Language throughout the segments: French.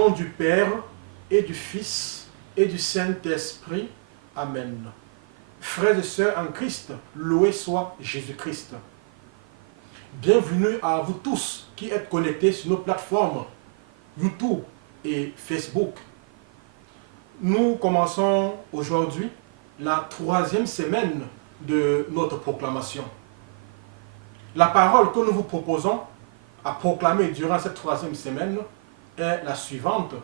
nom du Père et du Fils et du Saint-Esprit. Amen. Frères et sœurs en Christ, loué soit Jésus-Christ. Bienvenue à vous tous qui êtes connectés sur nos plateformes YouTube et Facebook. Nous commençons aujourd'hui la 3e semaine de notre proclamation. La parole que nous vous proposons à proclamer durant cette 3e semaine est la suivante.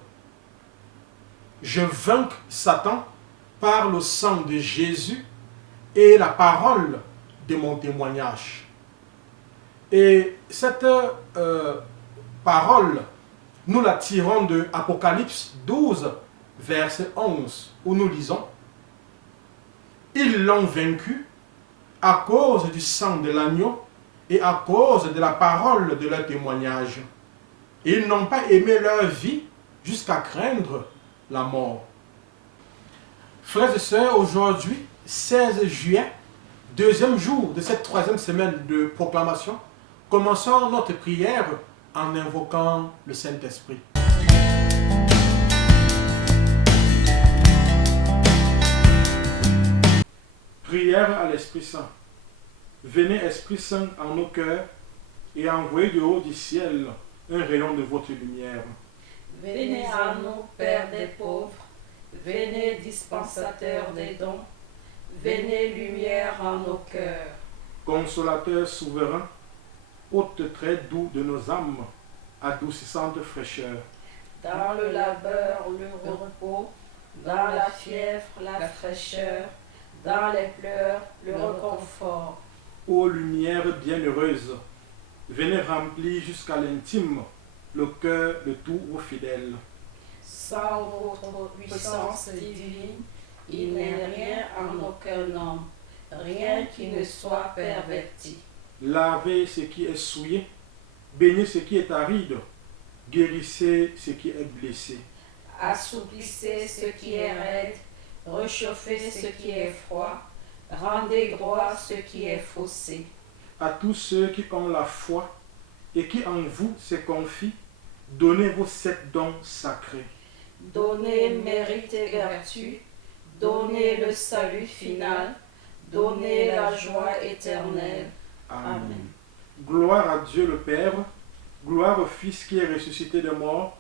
Je vainc Satan par le sang de Jésus et la parole de mon témoignage. Et cette parole, nous la tirons de Apocalypse 12, verset 11, où nous lisons « Ils l'ont vaincu à cause du sang de l'agneau et à cause de la parole de leur témoignage. Ils n'ont pas aimé leur vie jusqu'à craindre la mort. » Frères et sœurs, aujourd'hui, 16 juillet, 2e jour de cette 3e semaine de proclamation, commençons notre prière en invoquant le Saint-Esprit. Prière à l'Esprit Saint. Venez, Esprit Saint, en nos cœurs et envoyez du haut du ciel un rayon de votre lumière. Venez à nous, Père des pauvres, venez, dispensateur des dons, venez, lumière en nos cœurs. Consolateur souverain, hôte très doux de nos âmes, adoucissante fraîcheur. Dans le labeur, le repos, dans la fièvre, la fraîcheur, dans les pleurs, le réconfort. Ô lumière bienheureuse, venez remplir jusqu'à l'intime le cœur de tous vos fidèles. Sans votre puissance divine, il n'est rien en aucun homme, rien qui ne soit perverti. Lavez ce qui est souillé, baignez ce qui est aride, guérissez ce qui est blessé. Assouplissez ce qui est raide, réchauffez ce qui est froid, rendez droit ce qui est faussé. À tous ceux qui ont la foi et qui en vous se confient, donnez vos 7 dons sacrés. Donnez mérite et vertu, donnez le salut final, donnez la joie éternelle. Amen. Gloire à Dieu le Père, gloire au Fils qui est ressuscité des morts,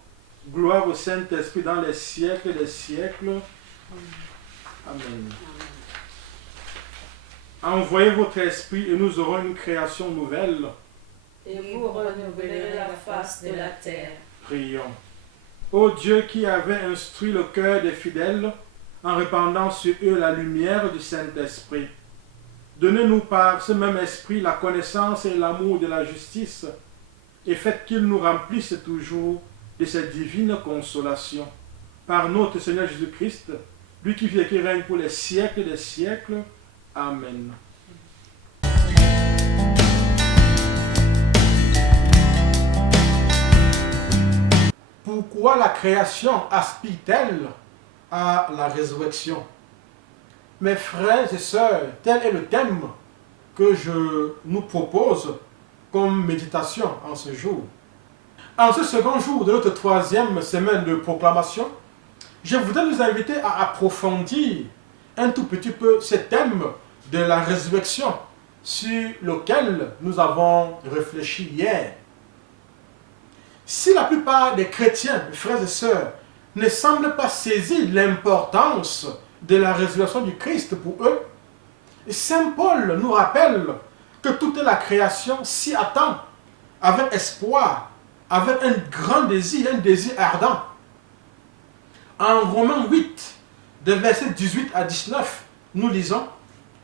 gloire au Saint-Esprit dans les siècles des siècles. Amen. Envoyez votre esprit et nous aurons une création nouvelle. Et vous renouvelerez la face de la terre. Prions. Ô Dieu qui avait instruit le cœur des fidèles en répandant sur eux la lumière du Saint-Esprit, donnez-nous par ce même esprit la connaissance et l'amour de la justice et faites qu'il nous remplisse toujours de cette divine consolation. Par notre Seigneur Jésus-Christ, lui qui vit et qui règne pour les siècles des siècles. Amen. Pourquoi la création aspire-t-elle à la résurrection? Mes frères et sœurs, tel est le thème que je nous propose comme méditation en ce jour. En ce second jour de notre 3e semaine de proclamation, je voudrais nous inviter à approfondir un tout petit peu ce thème de la résurrection sur lequel nous avons réfléchi hier. Si la plupart des chrétiens, frères et sœurs, ne semblent pas saisir l'importance de la résurrection du Christ pour eux, Saint Paul nous rappelle que toute la création s'y attend avec espoir, avec un grand désir, un désir ardent. En Romains 8, de versets 18 à 19, nous lisons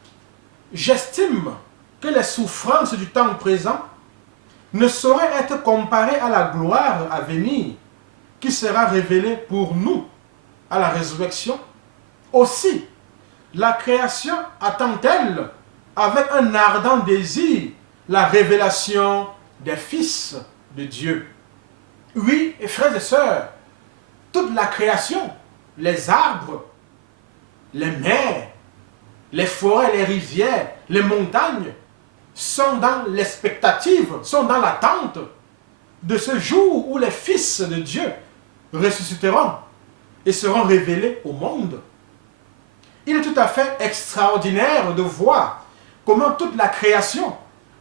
« J'estime que les souffrances du temps présent ne sauraient être comparées à la gloire à venir qui sera révélée pour nous à la résurrection. Aussi, la création attend-elle avec un ardent désir la révélation des fils de Dieu. » Oui, frères et sœurs, toute la création, les arbres, les mers, les forêts, les rivières, les montagnes, sont dans l'expectative, sont dans l'attente de ce jour où les fils de Dieu ressusciteront et seront révélés au monde. Il est tout à fait extraordinaire de voir comment toute la création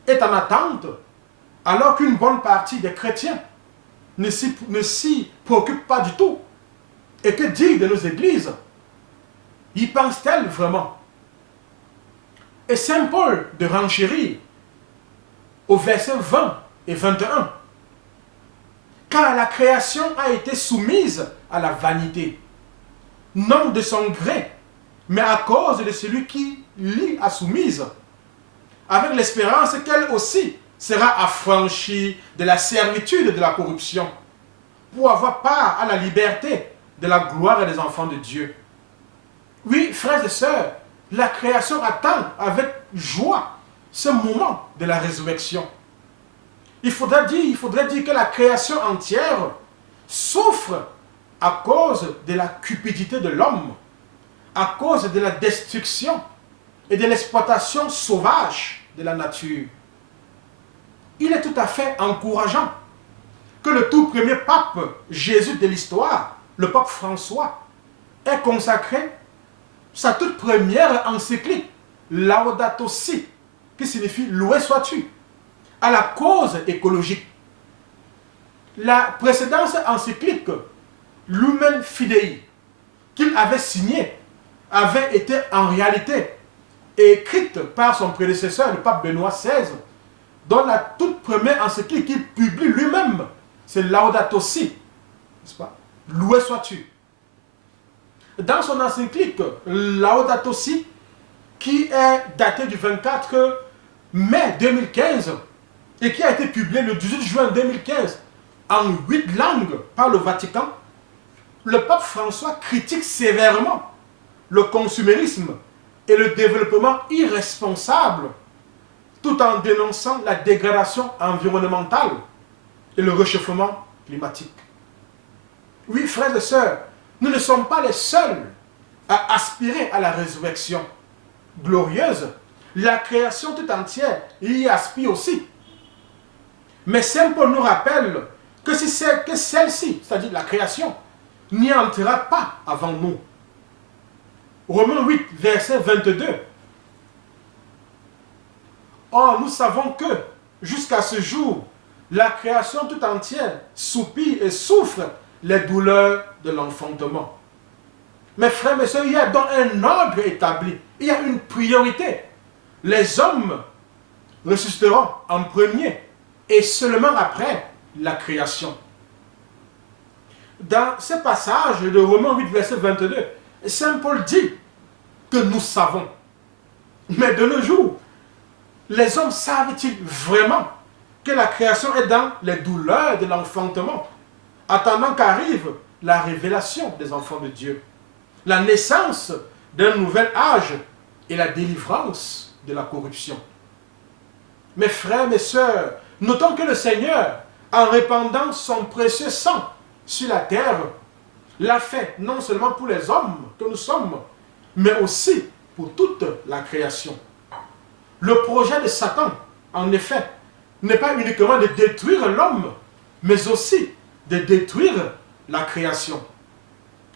est en attente, alors qu'une bonne partie des chrétiens ne s'y préoccupe pas du tout. Et que dire de nos églises? Y pensent-elles vraiment? Et Saint Paul de renchérir au verset 20 et 21. Car la création a été soumise à la vanité, non de son gré, mais à cause de celui qui l'y a soumise, avec l'espérance qu'elle aussi sera affranchie de la servitude de la corruption, pour avoir part à la liberté de la gloire des enfants de Dieu. Oui, frères et sœurs, la création attend avec joie ce moment de la résurrection. Il faudrait dire que la création entière souffre à cause de la cupidité de l'homme, à cause de la destruction et de l'exploitation sauvage de la nature. Il est tout à fait encourageant que le tout premier pape Jésus de l'histoire, le pape François, ait consacré sa toute première encyclique, Laudato Si, qui signifie loué sois-tu, à la cause écologique. La précédente encyclique, Lumen Fidei, qu'il avait signée, avait été en réalité écrite par son prédécesseur, le pape Benoît XVI, dont la toute première encyclique qu'il publie lui-même, c'est Laudato Si, n'est-ce pas? Loué sois-tu. Dans son encyclique Laudato Si, qui est datée du 24 mai 2015 et qui a été publiée le 18 juin 2015 en 8 langues par le Vatican, le pape François critique sévèrement le consumérisme et le développement irresponsable, tout en dénonçant la dégradation environnementale et le réchauffement climatique. Oui, frères et sœurs, nous ne sommes pas les seuls à aspirer à la résurrection glorieuse. La création tout entière y aspire aussi. Mais Saint Paul nous rappelle que si c'est que celle-ci, c'est-à-dire la création, n'y entrera pas avant nous. Romains 8, verset 22. Or, nous savons que, jusqu'à ce jour, la création tout entière soupire et souffre les douleurs de l'enfantement. Mes frères, mes soeurs, il y a donc un ordre établi. Il y a une priorité. Les hommes ressusciteront en premier et seulement après la création. Dans ce passage de Romains 8, verset 22, Saint Paul dit que nous savons. Mais de nos jours, les hommes savent-ils vraiment que la création est dans les douleurs de l'enfantement, attendant qu'arrive la révélation des enfants de Dieu, la naissance d'un nouvel âge et la délivrance de la corruption? Mes frères, mes sœurs, notons que le Seigneur, en répandant son précieux sang sur la terre, l'a fait non seulement pour les hommes que nous sommes, mais aussi pour toute la création. Le projet de Satan, en effet, n'est pas uniquement de détruire l'homme, mais aussi de détruire la création.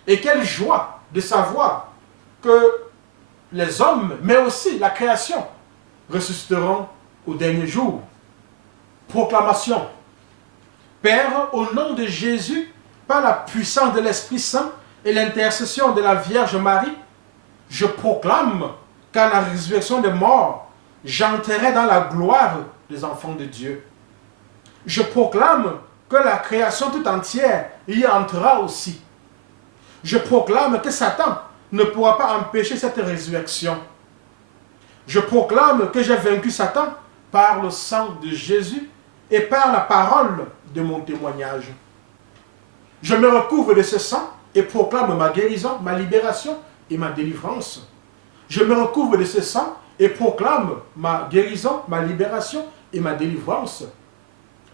Et quelle joie de savoir que les hommes, mais aussi la création, ressusciteront au dernier jour. Proclamation. Père, au nom de Jésus, par la puissance de l'Esprit Saint et l'intercession de la Vierge Marie, je proclame qu'à la résurrection des morts, j'entrerai dans la gloire des enfants de Dieu. Je proclame que la création tout entière y entrera aussi. Je proclame que Satan ne pourra pas empêcher cette résurrection. Je proclame que j'ai vaincu Satan par le sang de Jésus et par la parole de mon témoignage. Je me recouvre de ce sang et proclame ma guérison, ma libération et ma délivrance. Je me recouvre de ce sang et proclame ma guérison, ma libération et ma délivrance.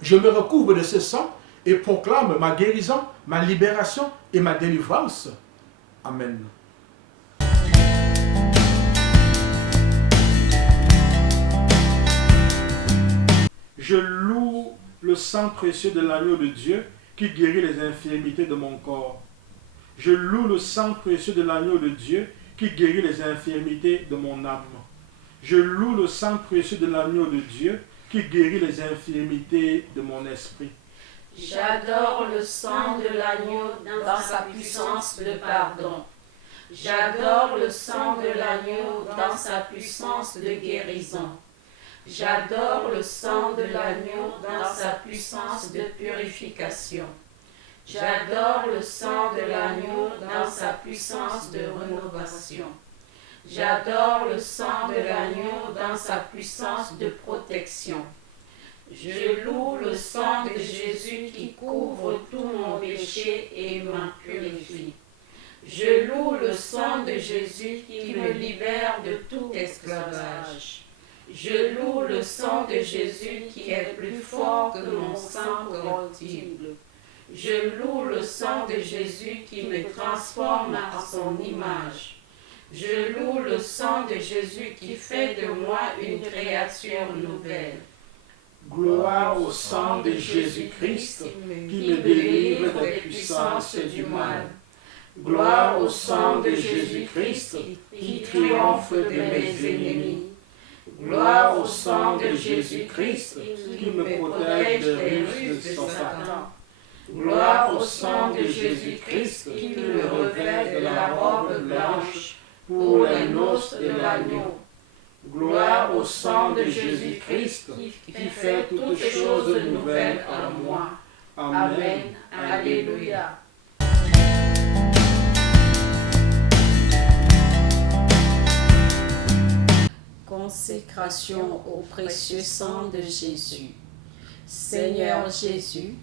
Je me recouvre de ce sang et proclame ma guérison, ma libération et ma délivrance. Amen. Je loue le sang précieux de l'agneau de Dieu qui guérit les infirmités de mon corps. Je loue le sang précieux de l'agneau de Dieu qui guérit les infirmités de mon âme. Je loue le sang précieux de l'agneau de Dieu qui guérit les infirmités de mon esprit. J'adore le sang de l'agneau dans sa puissance de pardon. J'adore le sang de l'agneau dans sa puissance de guérison. J'adore le sang de l'agneau dans sa puissance de purification. J'adore le sang de l'agneau dans sa puissance de rénovation. J'adore le sang de l'agneau dans sa puissance de protection. Je loue le sang de Jésus qui couvre tout mon péché et m'en purifie. Je loue le sang de Jésus qui me libère de tout esclavage. Je loue le sang de Jésus qui est plus fort que mon sang corruptible. Je loue le sang de Jésus qui me transforme à son image. Je loue le sang de Jésus qui fait de moi une créature nouvelle. Gloire au sang de Jésus-Christ qui me délivre des puissances du mal. Gloire au sang de Jésus-Christ qui triomphe de mes ennemis. Gloire au sang de Jésus-Christ qui me protège des ruses de Satan. Gloire au sang de Jésus-Christ qui me revêt de la robe blanche pour les noces de l'agneau. Gloire au sang de Jésus-Christ qui fait toutes choses nouvelles en moi. Amen. Alléluia. Consécration au précieux sang de Jésus. Seigneur Jésus,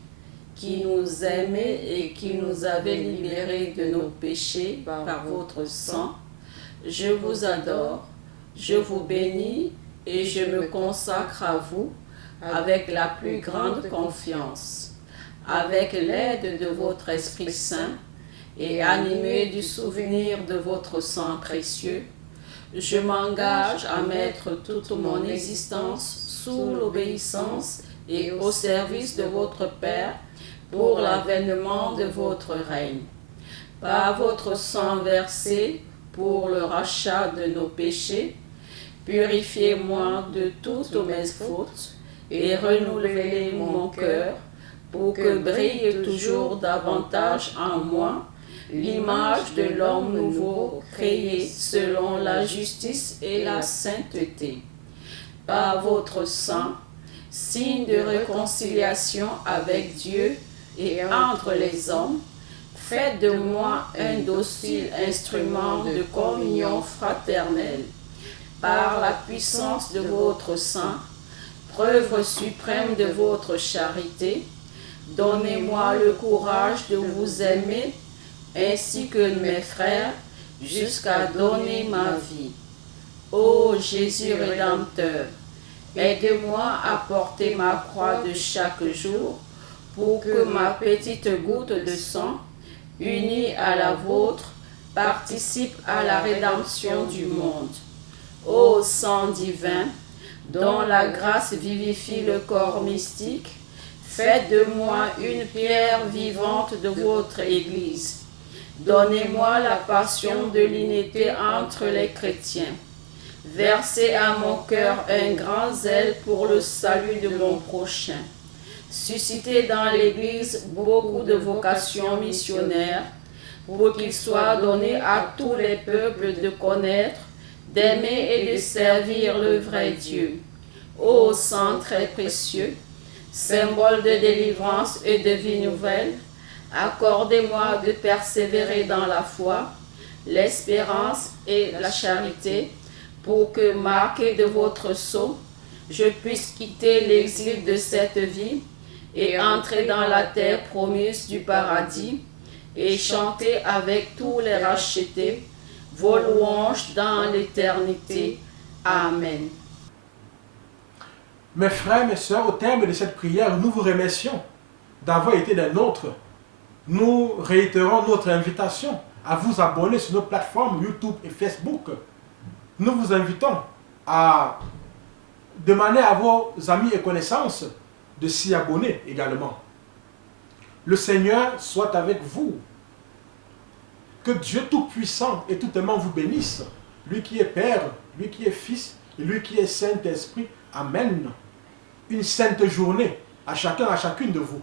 qui nous aimait et qui nous avait libérés de nos péchés par votre sang, je vous adore, je vous bénis et je me consacre à vous avec la plus grande confiance. Avec l'aide de votre Esprit Saint et animé du souvenir de votre sang précieux, je m'engage à mettre toute mon existence sous l'obéissance et au service de votre Père pour l'avènement de votre règne. Par votre sang versé pour le rachat de nos péchés, purifiez-moi de toutes mes fautes et renouvelez mon cœur pour que brille toujours davantage en moi l'image de l'homme nouveau créé selon la justice et la sainteté. Par votre sang, signe de réconciliation avec Dieu et entre les hommes, faites de moi un docile instrument de communion fraternelle. Par la puissance de votre sang, preuve suprême de votre charité, donnez-moi le courage de vous aimer ainsi que mes frères, jusqu'à donner ma vie. Ô Jésus Rédempteur, aide-moi à porter ma croix de chaque jour pour que ma petite goutte de sang, unie à la vôtre, participe à la rédemption du monde. Ô sang divin, dont la grâce vivifie le corps mystique, faites de moi une pierre vivante de votre Église. Donnez-moi la passion de l'unité entre les chrétiens. Versez à mon cœur un grand zèle pour le salut de mon prochain. Suscitez dans l'Église beaucoup de vocations missionnaires pour qu'il soit donné à tous les peuples de connaître, d'aimer et de servir le vrai Dieu. Ô sang très précieux, symbole de délivrance et de vie nouvelle, accordez-moi de persévérer dans la foi, l'espérance et la charité, pour que, marqué de votre sceau, je puisse quitter l'exil de cette vie et entrer dans la terre promise du paradis et chanter avec tous les rachetés vos louanges dans l'éternité. Amen. Mes frères, mes sœurs, au terme de cette prière, nous vous remercions d'avoir été des nôtres. Nous réitérons notre invitation à vous abonner sur nos plateformes YouTube et Facebook. Nous vous invitons à demander à vos amis et connaissances de s'y abonner également. Le Seigneur soit avec vous. Que Dieu Tout-Puissant et Tout-Aimant vous bénisse. Lui qui est Père, lui qui est Fils, et lui qui est Saint-Esprit. Amen. Une sainte journée à chacun, à chacune de vous.